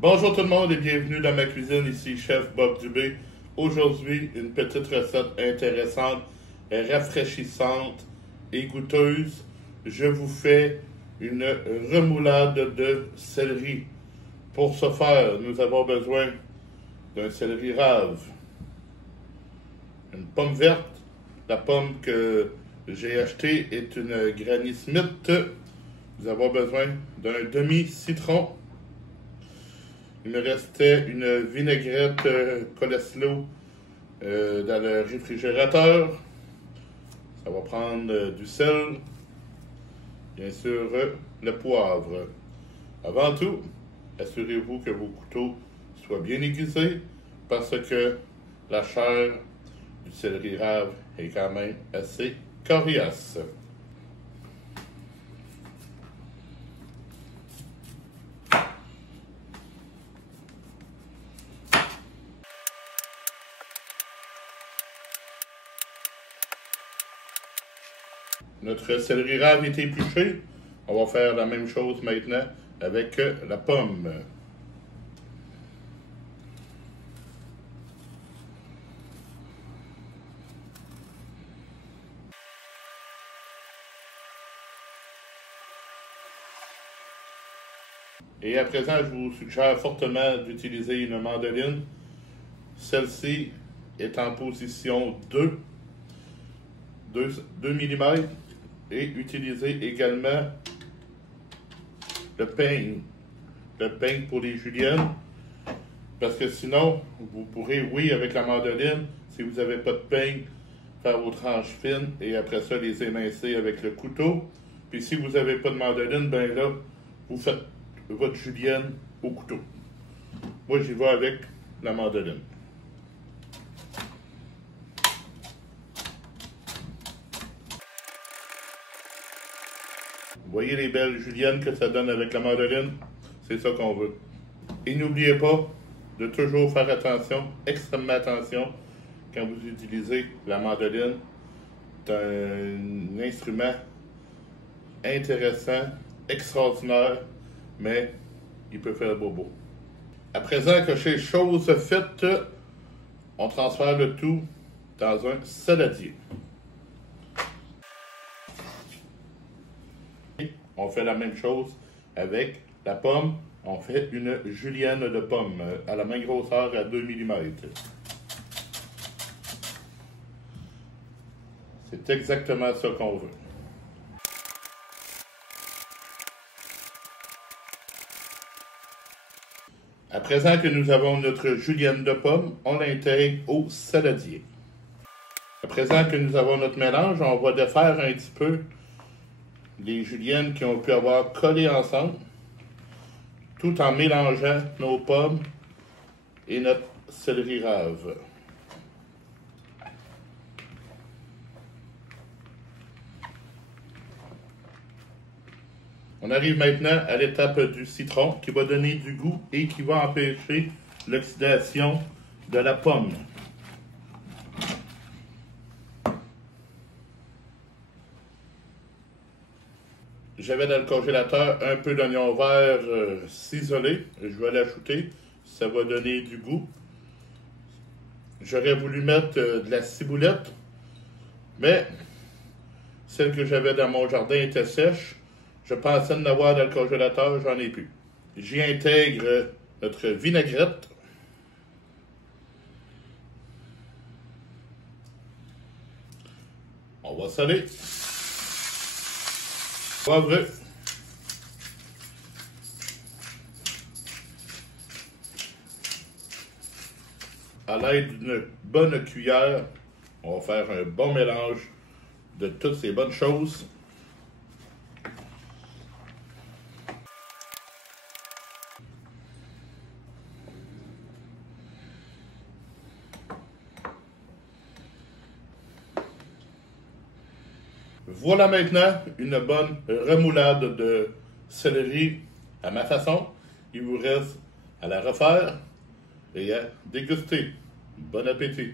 Bonjour tout le monde et bienvenue dans ma cuisine, ici Chef Bob Dubé. Aujourd'hui, une petite recette intéressante, rafraîchissante et goûteuse. Je vous fais une remoulade de céleri. Pour ce faire, nous avons besoin d'un céleri rave, une pomme verte. La pomme que j'ai achetée est une Granny Smith. Nous avons besoin d'un demi-citron. Il me restait une vinaigrette Coleslaw dans le réfrigérateur. Ça va prendre du sel, bien sûr le poivre. Avant tout, assurez-vous que vos couteaux soient bien aiguisés parce que la chair du céleri rave est quand même assez coriace. Notre céleri rave est épluché. On va faire la même chose maintenant avec la pomme. Et à présent, je vous suggère fortement d'utiliser une mandoline. Celle-ci est en position 2 mm. Et utilisez également le peigne pour les juliennes, parce que sinon, vous pourrez, oui, avec la mandoline, si vous n'avez pas de peigne, faire vos tranches fines et après ça, les émincer avec le couteau. Puis si vous n'avez pas de mandoline, ben là, vous faites votre julienne au couteau. Moi, j'y vais avec la mandoline. Vous voyez les belles juliennes que ça donne avec la mandoline? C'est ça qu'on veut. Et n'oubliez pas de toujours faire attention, extrêmement attention, quand vous utilisez la mandoline. C'est un instrument intéressant, extraordinaire, mais il peut faire bobo. À présent que ces choses faites, on transfère le tout dans un saladier. On fait la même chose avec la pomme. On fait une julienne de pomme à la même grosseur à 2 mm. C'est exactement ça qu'on veut. À présent que nous avons notre julienne de pomme, on l'intègre au saladier. À présent que nous avons notre mélange, on va défaire un petit peu les juliennes qui ont pu avoir collé ensemble, tout en mélangeant nos pommes et notre céleri rave. On arrive maintenant à l'étape du citron qui va donner du goût et qui va empêcher l'oxydation de la pomme. J'avais dans le congélateur un peu d'oignon vert ciselé. Je vais l'ajouter. Ça va donner du goût. J'aurais voulu mettre de la ciboulette, mais celle que j'avais dans mon jardin était sèche. Je pensais en avoir dans le congélateur, j'en ai plus. J'y intègre notre vinaigrette. On va saler. Poivre. À l'aide d'une bonne cuillère, on va faire un bon mélange de toutes ces bonnes choses. Voilà maintenant une bonne remoulade de céleri à ma façon. Il vous reste à la refaire et à déguster. Bon appétit!